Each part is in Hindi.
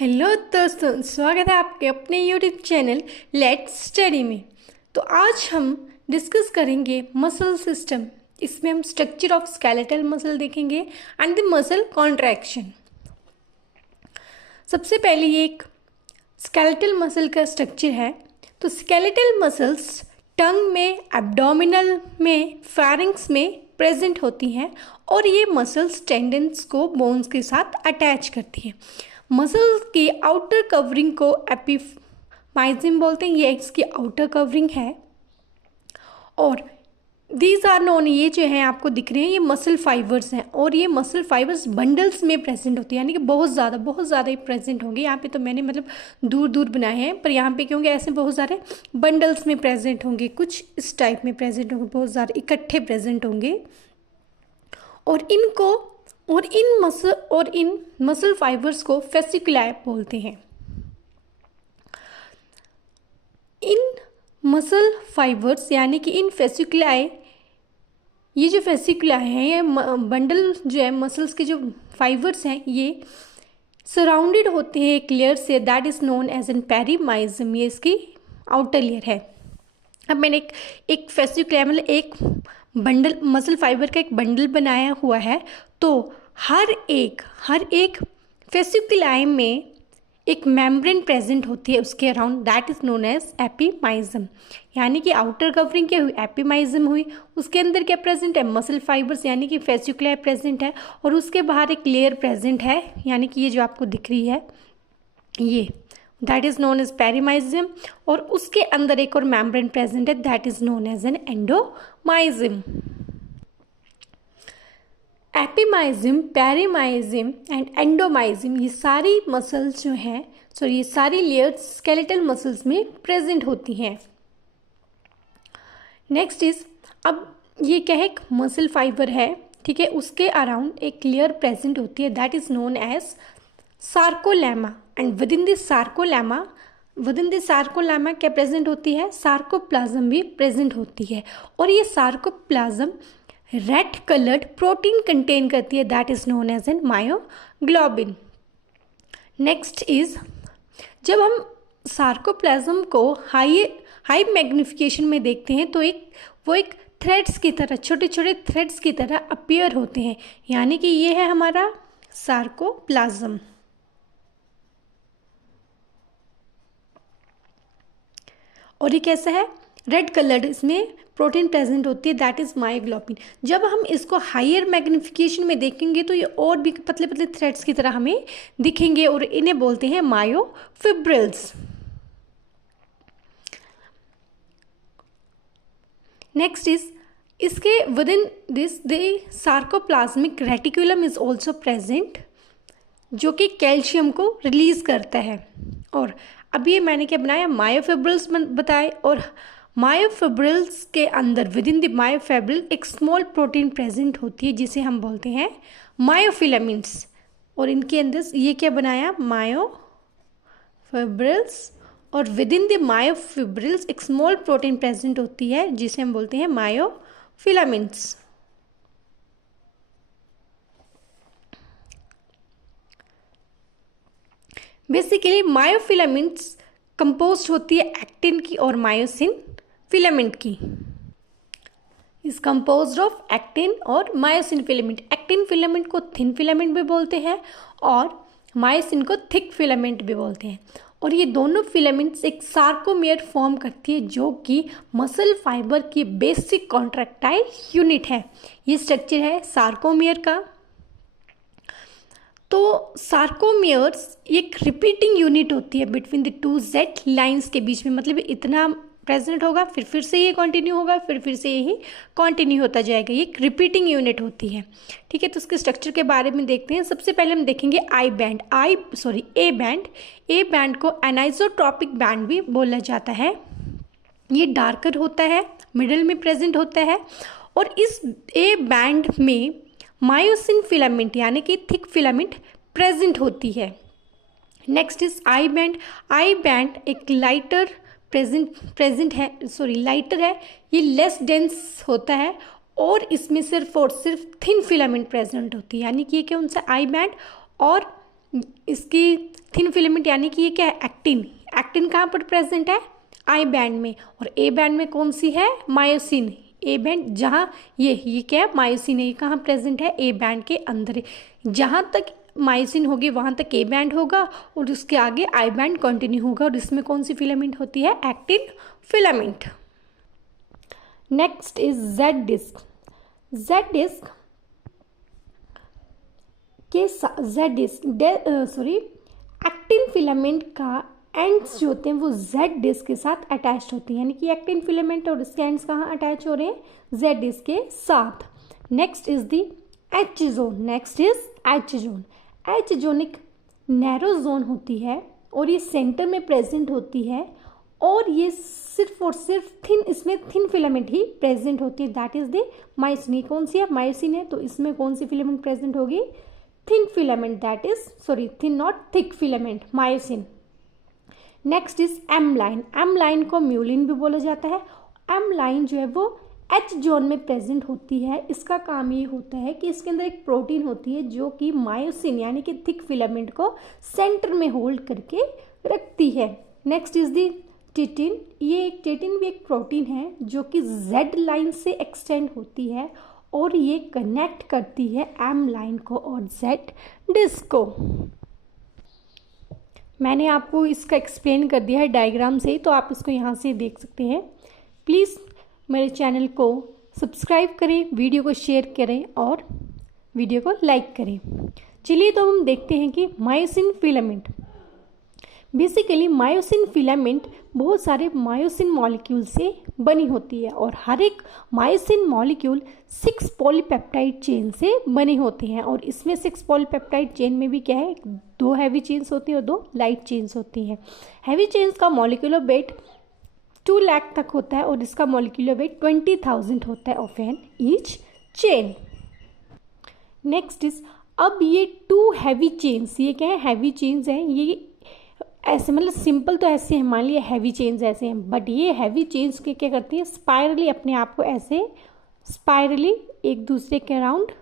हेलो दोस्तों, स्वागत है आपके अपने यूट्यूब चैनल लेट्स स्टडी में। तो आज हम डिस्कस करेंगे मसल सिस्टम। इसमें हम स्ट्रक्चर ऑफ स्केलेटल मसल देखेंगे एंड द मसल कॉन्ट्रैक्शन। सबसे पहले ये एक स्केलेटल मसल का स्ट्रक्चर है। तो स्केलेटल मसल्स टंग में, एब्डोमिनल में, फेरिंक्स में प्रेजेंट होती हैं और ये मसल्स टेंडन्स को बोन्स के साथ अटैच करती हैं। मसल की आउटर कवरिंग को एपिमाइजिम बोलते हैं। ये इसकी आउटर कवरिंग है और दीज आर नोन, ये जो है आपको दिख रहे हैं, ये मसल फाइबर्स हैं और ये मसल फाइबर्स बंडल्स में प्रेजेंट होती है, यानी कि बहुत ज़्यादा ही प्रेजेंट होंगे। यहाँ पे तो मैंने दूर दूर बनाए हैं, पर यहाँ पे क्या होंगे, ऐसे बहुत सारे बंडल्स में प्रेजेंट होंगे, कुछ इस टाइप में प्रेजेंट होंगे, बहुत सारे इकट्ठे प्रेजेंट होंगे। और इन मसल फाइबर्स को फेसिकुलाई बोलते हैं। इन मसल फाइबर्स यानी कि इन फेसिकुलाई, ये जो फेसिकुलाई हैं, ये बंडल जो है मसल्स के जो फाइबर्स हैं, ये सराउंडेड होते हैं एक लेयर से, that is known as an perimysium. ये इसकी आउटर लेयर है। अब मैंने एक फेसिकुलाई मतलब एक बंडल, मसल फाइबर का एक बंडल बनाया हुआ है। तो हर एक फेसिकुलाई में एक मेम्ब्रेन प्रेजेंट होती है उसके around, that is known as epimysium. यानी कि आउटर कवरिंग क्या हुई, एपिमाइज्म हुई, उसके अंदर क्या प्रेजेंट है, मसल फाइबर्स यानी कि फेसिकुलाई प्रेजेंट है और उसके बाहर एक लेयर प्रेजेंट है, यानी कि ये जो आपको दिख रही है ये, that is known as perimysium. और उसके अंदर एक और मेम्ब्रेन प्रेजेंट है, that is known as an endomysium. Epimysium, perimysium and endomysium, ये सारी मसल्स जो हैं, ये सारी लेयर्स स्केलेटल मसल्स में प्रेजेंट होती हैं। नेक्स्ट इज, अब ये क्या है, एक मसल फाइबर है, ठीक है, उसके अराउंड एक लेयर प्रेजेंट होती है, that is known as sarcolemma. And within this sarcolemma क्या प्रेजेंट होती है, सार्कोप्लाज्म भी प्रेजेंट होती है। और ये sarcoplasm red coloured protein contain करती है, that is known as an myoglobin. Next is, जब हम सार्कोप्लाज्म को हाई मैग्निफिकेशन में देखते हैं तो वो एक थ्रेड्स की तरह, छोटे छोटे थ्रेड्स की तरह अपीयर होते हैं, यानी कि ये है हमारा सार्कोप्लाज्म। और ये कैसा है, रेड कलर्ड, इसमें प्रोटीन प्रेजेंट होती है, दैट इज मायोग्लोबिन। जब हम इसको हायर मैग्निफिकेशन में देखेंगे तो ये और भी पतले पतले थ्रेड्स की तरह हमें दिखेंगे और इन्हें बोलते हैं मायोफिब्रिल्स। नेक्स्ट इज, इसके with in this the sarcoplasmic reticulum is also present, जो कि कैल्शियम को रिलीज करता है। और अब ये मैंने क्या बनाया, मायोफिब्रिल्स बताए। और मायोफिब्रिल्स के अंदर, विद इन द मायोफिब्रिल, एक स्मॉल प्रोटीन प्रेजेंट होती है जिसे हम बोलते हैं मायोफिलामेंट्स। और इनके अंदर ये क्या बनाया, मायोफिब्रिल्स। और विद इन द मायोफिब्रिल्स एक स्मॉल प्रोटीन प्रेजेंट होती है जिसे हम बोलते हैं मायोफिलामेंट्स। बेसिकली मायोफिलामेंट्स कंपोज होती है एक्टिन की और मायोसिन फिलामेंट की। इज कंपोज्ड ऑफ एक्टिन और मायोसिन फिलामेंट। एक्टिन फिलामेंट को थिन फिलामेंट भी बोलते हैं और मायोसिन को थिक फिलामेंट भी बोलते हैं। और ये दोनों फिलामेंट्स एक सार्कोमेयर फॉर्म करती है, जो कि मसल फाइबर की बेसिक कॉन्ट्रैक्टाइल यूनिट है। ये स्ट्रक्चर है सार्कोमेयर का। तो सार्कोमेयर्स एक रिपीटिंग यूनिट होती है between the two Z lines के बीच में, मतलब इतना प्रेजेंट होगा, फिर से ये कंटिन्यू होगा, फिर से यही कंटिन्यू होता जाएगा। ये एक रिपीटिंग यूनिट होती है, ठीक है। तो उसके स्ट्रक्चर के बारे में देखते हैं। सबसे पहले हम देखेंगे ए बैंड। ए बैंड को एनाइसोट्रॉपिक बैंड भी बोला जाता है। ये डार्कर होता है, मिडिल में प्रेजेंट होता है। और इस ए बैंड में मायोसिन फिलामेंट यानी कि थिक फिलामेंट प्रेजेंट होती है। Next is I band. I band एक लाइटर है, ये लेस डेंस होता है और इसमें सिर्फ और सिर्फ थिन फिलामेंट प्रेजेंट होती है, यानी कि ये क्या उनसे आई बैंड और इसकी थिन फिलामेंट यानी कि ये क्या है, एक्टिन। एक्टिन कहाँ पर प्रेजेंट है, आई बैंड में, और ए बैंड में कौन सी है, मायोसिन। ए बैंड जहाँ ये क्या है, मायोसिन है, ये कहाँ प्रेजेंट है, ए बैंड के अंदर है। जहाँ तक मायोसिन होगी वहाँ तक ए बैंड होगा और उसके आगे आई बैंड कंटिन्यू होगा, और इसमें कौन सी फिलामेंट होती है, actin filament. Next is Z disc. Z disc के जेड डिस्क एक्टिन फिलामेंट का एंड्स जो होते हैं वो जेड डिस्क के साथ अटैच होती हैं, यानी कि एक्टिन फिलामेंट और इसके एंड्स कहाँ अटैच हो रहे हैं, जेड डिस्क के साथ। Next is the H zone. Next is H zone. H zone एक नैरो जोन होती है और ये सेंटर में प्रेजेंट होती है, और ये सिर्फ और सिर्फ थिन, इसमें थिन फिलामेंट ही प्रेजेंट होती है, दैट इज द मायोसिन। कौन सी है, मायोसिन है, तो इसमें कौन सी फिलामेंट प्रेजेंट होगी, thin filament, that is sorry thin not thick filament, myosin. Next is M line. M line को म्यूलिन भी बोला जाता है। एम लाइन जो है वो एच जोन में प्रेजेंट होती है। इसका काम ये होता है कि इसके अंदर एक प्रोटीन होती है जो कि मायोसिन यानी कि थिक फिलामेंट को सेंटर में होल्ड करके रखती है। Next is the titin. ये एक टिटिन भी एक प्रोटीन है जो कि जेड लाइन से एक्सटेंड होती है और ये कनेक्ट करती है एम लाइन को और जेड डिस्क को। मैंने आपको इसका एक्सप्लेन कर दिया है डायग्राम से, तो आप इसको यहाँ से देख सकते हैं। प्लीज़ मेरे चैनल को सब्सक्राइब करें, वीडियो को शेयर करें और वीडियो को लाइक करें। चलिए तो हम देखते हैं कि myosin filament. Basically myosin filament बहुत सारे मायोसिन मॉलिक्यूल से बनी होती है और हर एक मायोसिन मॉलिक्यूल 6 पॉलीपेप्टाइड चेन से बने होते हैं, और इसमें 6 पॉलीपेप्टाइड चेन में भी क्या है, 2 हैवी चेन्स होती हैं और 2 लाइट चेन्स होती हैं। हैवी चेन्स का मॉलिक्यूलर वेट 2 लाख तक होता है और इसका मॉलिक्यूलर वेट 20,000 होता है of an each chain. Next is, अब ये 2 हैवी चेन्स, ये क्या है, हैवी चेन्स हैं, ये ऐसे मतलब सिंपल तो ऐसे हैं, मान लिया हैवी चेन्स ऐसे हैं, बट ये हैवी चेन्स के क्या करती है, स्पाइरली अपने आप को ऐसे स्पाइरली एक दूसरे के अराउंड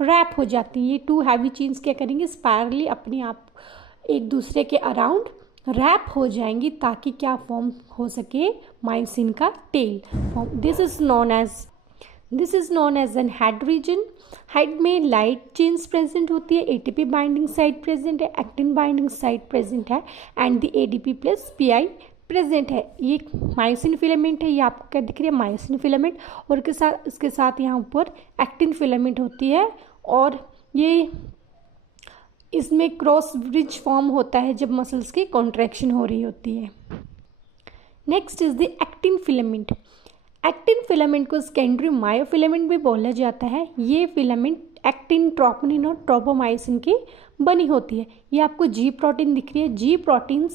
रैप हो जाती हैं। ये 2 हैवी चेन्स क्या करेंगे, स्पाइरली अपने आप एक दूसरे के अराउंड रैप हो जाएंगी ताकि क्या फॉर्म हो सके, मायोसिन का tail form. This is known as an head region. Head में लाइट चेन्स प्रेजेंट होती है, एटीपी बाइंडिंग साइट प्रेजेंट है, एक्टिन बाइंडिंग साइट प्रेजेंट है and the ADP plus Pi present है। ये मायोसिन फिलामेंट है, ये आपको क्या दिख रही है, मायोसिन फिलामेंट, और इसके साथ यहाँ ऊपर एक्टिन फिलामेंट होती है, और ये इसमें क्रॉस ब्रिज फॉर्म होता है जब मसल्स की कॉन्ट्रैक्शन हो रही होती है। Next is the actin filament. Actin filament को सेकेंडरी मायोफिलामेंट भी बोला जाता है। ये फिलामेंट एक्टिन, ट्रोपोनिन और ट्रोपोमायोसिन की बनी होती है। ये आपको जी प्रोटीन दिख रही है, जी प्रोटीन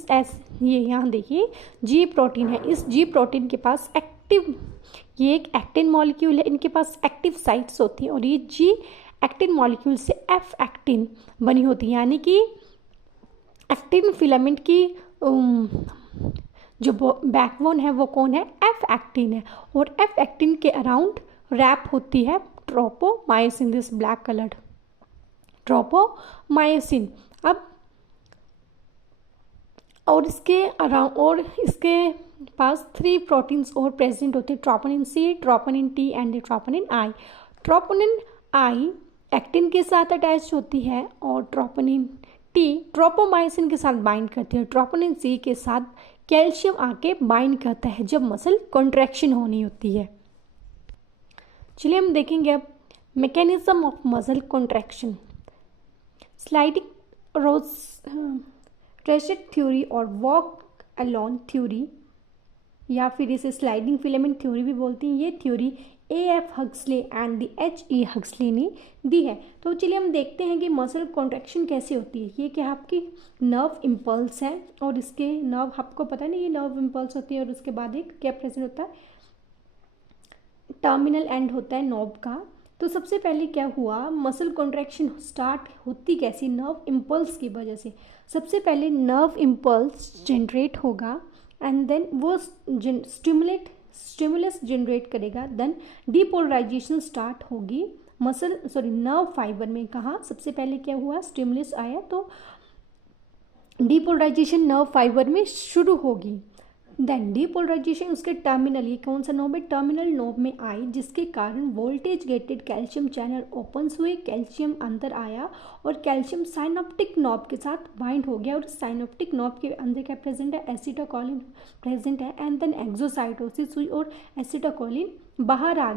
ये यहाँ देखिए जी प्रोटीन है। इस जी प्रोटीन के पास एक्टिव, ये एक एक्टिन मॉलिक्यूल है, इनके पास एक्टिव साइट्स होती हैं और ये जी एक्टिन मॉलिक्यूल से एफ एक्टिन बनी होती है, यानी कि एक्टिन फिलामेंट की जो बैकबोन है वो कौन है, एफ एक्टिन है, और एफ एक्टिन के अराउंड रैप होती है tropomyosin, this black coloured tropomyosin. अब और इसके अराउंड और इसके पास 3 प्रोटीन्स और प्रेजेंट होते हैं, troponin C, troponin T and troponin I. Troponin I actin के साथ अटैच होती है और ट्रोपोनिन टी ट्रोपोमायोसिन के साथ बाइंड करती है। ट्रोपोनिन सी के साथ कैल्शियम आके बाइंड करता है जब मसल कॉन्ट्रैक्शन होनी होती है। चलिए हम देखेंगे अब mechanism of muscle contraction. Sliding rosette theory और वॉक अलोन थ्योरी, या फिर इसे स्लाइडिंग फिलामेंट थ्योरी भी बोलती हैं। ये theory A.F. Huxley and the H.E. Huxley ने दी है। तो चलिए हम देखते हैं कि मसल कॉन्ट्रैक्शन कैसे होती है। ये क्या आपकी नर्व इम्पल्स है, और इसके नर्व आपको पता नहीं, ये नर्व इम्पल्स होती है और उसके बाद एक क्या प्रेजेंट होता है, टर्मिनल एंड होता है नर्व का। तो सबसे पहले क्या हुआ, मसल कॉन्ट्रैक्शन स्टार्ट होती कैसी, नर्व इम्पल्स की वजह से। सबसे पहले नर्व इम्पल्स जनरेट होगा एंड देन वो स्टिमुलस जनरेट करेगा, देन डीपोलराइजेशन स्टार्ट होगी नर्व फाइबर में। कहाँ सबसे पहले क्या हुआ, स्टिमुलस आया तो डीपोलराइजेशन नर्व फाइबर में शुरू होगी। देन डीपोलराइजेशन उसके टर्मिनल, ये कौन सा नोब है, टर्मिनल नोब में आई, जिसके कारण voltage gated calcium channel open हुए, कैल्शियम अंदर आया और कैल्शियम साइनोप्टिक नोब के साथ बाइंड हो गया। और साइनोप्टिक नोब के अंदर क्या प्रेजेंट है, एसिटाकोलिन प्रेजेंट है। एंड देन एक्सोसाइटोसिस हुई और एसिटाकोलिन बाहर आ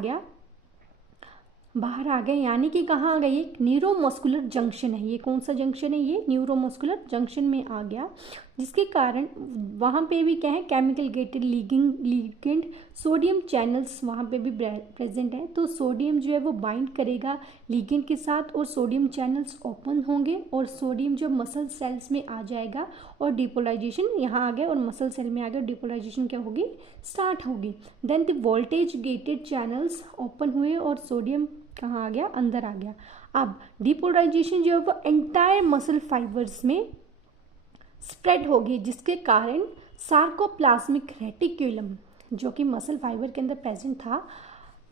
गया, यानी कि कहाँ आ गई, एक न्यूरोमस्कुलर जंक्शन है। ये कौन सा जंक्शन है, ये न्यूरोमस्कुलर जंक्शन में आ गया, जिसके कारण वहाँ पे भी क्या है, chemical gated ligand sodium channels वहाँ पे भी प्रेजेंट है। तो सोडियम जो है वो बाइंड करेगा लिगेंड के साथ और सोडियम चैनल्स ओपन होंगे और सोडियम जो मसल सेल्स में आ जाएगा और डिपोलराइजेशन यहाँ आ गया और मसल सेल में आ गया, डिपोलराइजेशन क्या होगी, स्टार्ट होगी। Then the voltage gated channels open हुए और सोडियम कहाँ आ गया, अंदर आ गया। अब डिपोलराइजेशन जो है वो एंटायर मसल फाइबर्स में स्प्रेड होगी, जिसके कारण सार्कोप्लाज्मिक रेटिक्यूलम जो कि मसल फाइबर के अंदर प्रेजेंट था,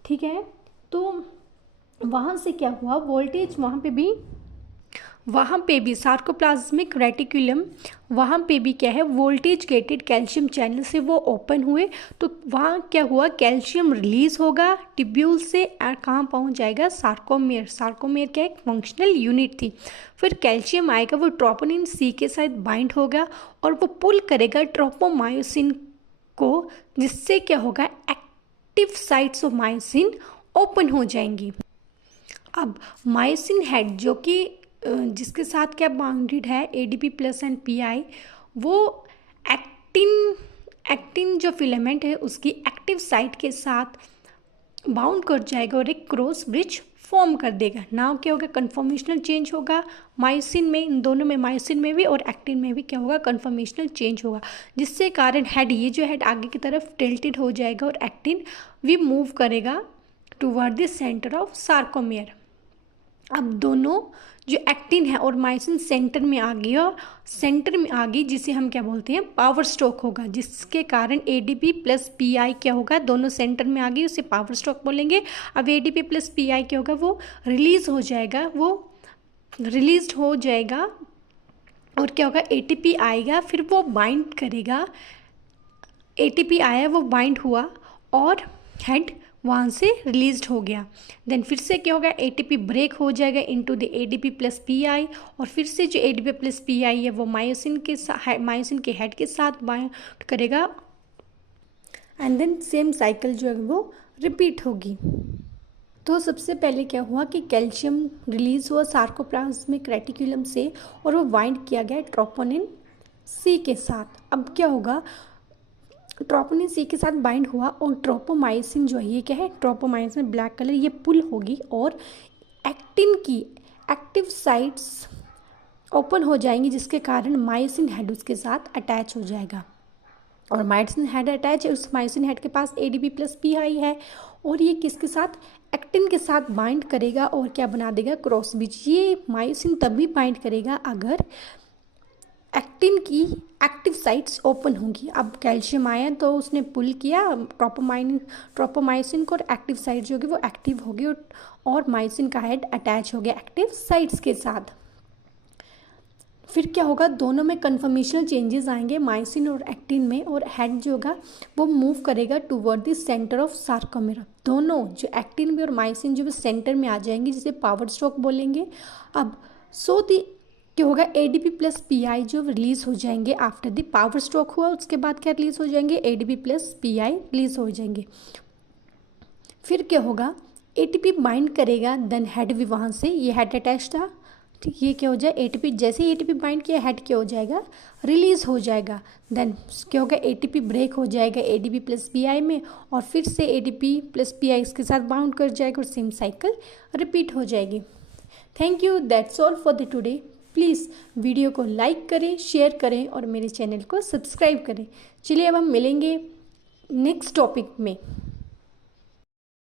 ठीक है, तो वहाँ से क्या हुआ, वोल्टेज वहाँ पे भी सार्कोप्लाज्मिक रेटिक्यूलम वहाँ पे भी क्या है, वोल्टेज गेटेड कैल्शियम चैनल से वो ओपन हुए। तो वहाँ क्या हुआ, कैल्शियम रिलीज होगा टिब्यूल से और कहाँ पहुँच जाएगा, सार्कोमेयर। सार्कोमेयर क्या एक फंक्शनल यूनिट थी। फिर कैल्शियम आएगा, वो ट्रोपोनिन सी के साथ बाइंड होगा और वो पुल करेगा ट्रोपोमायोसिन को, जिससे क्या होगा, active sites of myosin open हो जाएंगी। अब मायोसिन हेड जो कि जिसके साथ क्या बाउंडेड है, एडीपी प्लस एंड पीआई, वो एक्टिन जो फिलामेंट है उसकी एक्टिव साइट के साथ बाउंड कर जाएगा और एक क्रॉस ब्रिज फॉर्म कर देगा। नाउ क्या होगा, कन्फॉर्मेशनल चेंज होगा मायोसिन में, इन दोनों में, मायोसिन में भी और एक्टिन में भी क्या होगा, कन्फॉर्मेशनल चेंज होगा, जिससे कारण हेड, ये जो हेड आगे की तरफ टिल्टेड हो जाएगा और एक्टिन भी मूव करेगा toward the centre of sarcomere. अब दोनों जो एक्टिन है और मायोसिन सेंटर में आ गई, और सेंटर में आ गई जिसे हम क्या बोलते हैं, पावर स्ट्रोक होगा, जिसके कारण एडीपी प्लस पीआई क्या होगा, दोनों सेंटर में आ गई, उसे पावर स्ट्रोक बोलेंगे। अब एडीपी प्लस पीआई क्या होगा, वो रिलीज हो जाएगा, और क्या होगा, एटीपी आएगा, फिर वो बाइंड करेगा, एटीपी आया, वो बाइंड हुआ और हेड वहाँ से रिलीज्ड हो गया। देन फिर से क्या होगा, एटीपी ब्रेक हो जाएगा into the ADP plus pi, और फिर से जो एडीपी प्लस पीआई है वो मायोसिन के हेड के साथ बाइंड करेगा, एंड देन सेम साइकिल जो है वो रिपीट होगी। तो सबसे पहले क्या हुआ कि कैल्शियम रिलीज हुआ सार्कोप्लाज्मिक रेटिक्यूलम से और वो बाइंड किया गया ट्रोपोनिन सी के साथ। अब क्या होगा, ट्रोपोनिन सी के साथ बाइंड हुआ और ट्रोपोमाइसिन जो है, ये क्या है, ट्रोपोमाइसिन ब्लैक कलर, ये पुल होगी और एक्टिन की एक्टिव साइट्स ओपन हो जाएंगी, जिसके कारण मायोसिन हेड उसके साथ अटैच हो जाएगा। और मायोसिन हेड अटैच है, उस मायोसिन हेड के पास एडीपी प्लस पीआई है और ये किसके साथ, एक्टिन के साथ बाइंड करेगा और क्या बना देगा, क्रॉस ब्रिज। ये मायोसिन तभी बाइंड करेगा अगर एक्टिन की एक्टिव साइट्स ओपन होंगी। अब कैल्शियम आया तो उसने पुल किया ट्रोपोमायोसिन को, और एक्टिव साइट जो होगी वो एक्टिव होगी और मायोसिन का हेड अटैच हो गया एक्टिव साइट्स के साथ। फिर क्या होगा, दोनों में कन्फर्मेशनल चेंजेस आएंगे मायोसिन और एक्टिन में, और हेड जो होगा वो मूव करेगा toward the centre of sarcomere. दोनों जो एक्टिन भी और मायोसिन जो भी सेंटर में आ जाएंगे, जिसे पावर स्ट्रोक बोलेंगे। अब क्या होगा, एडीपी प्लस पीआई जो रिलीज हो जाएंगे आफ्टर द पावर स्ट्रोक हुआ, उसके बाद क्या रिलीज हो जाएंगे, एडीपी प्लस पीआई रिलीज हो जाएंगे। फिर क्या होगा, एटीपी बाइंड करेगा, देन हेड भी वहाँ से, ये हेड अटैच था, ठीक, ये क्या हो जाए, एटीपी जैसे ही एटीपी बाइंड किया, हेड क्या हो जाएगा, रिलीज हो जाएगा। देन क्या होगा, एटीपी ब्रेक हो जाएगा एडीपी प्लस पीआई में, और फिर से एडीपी प्लस पीआई इसके साथ बाउंड कर जाएगा और सेम साइकिल रिपीट हो जाएगी। Thank you, that's all for the today. Please video को लाइक करें, शेयर करें और मेरे चैनल को सब्सक्राइब करें। चलिए अब हम मिलेंगे नेक्स्ट टॉपिक में।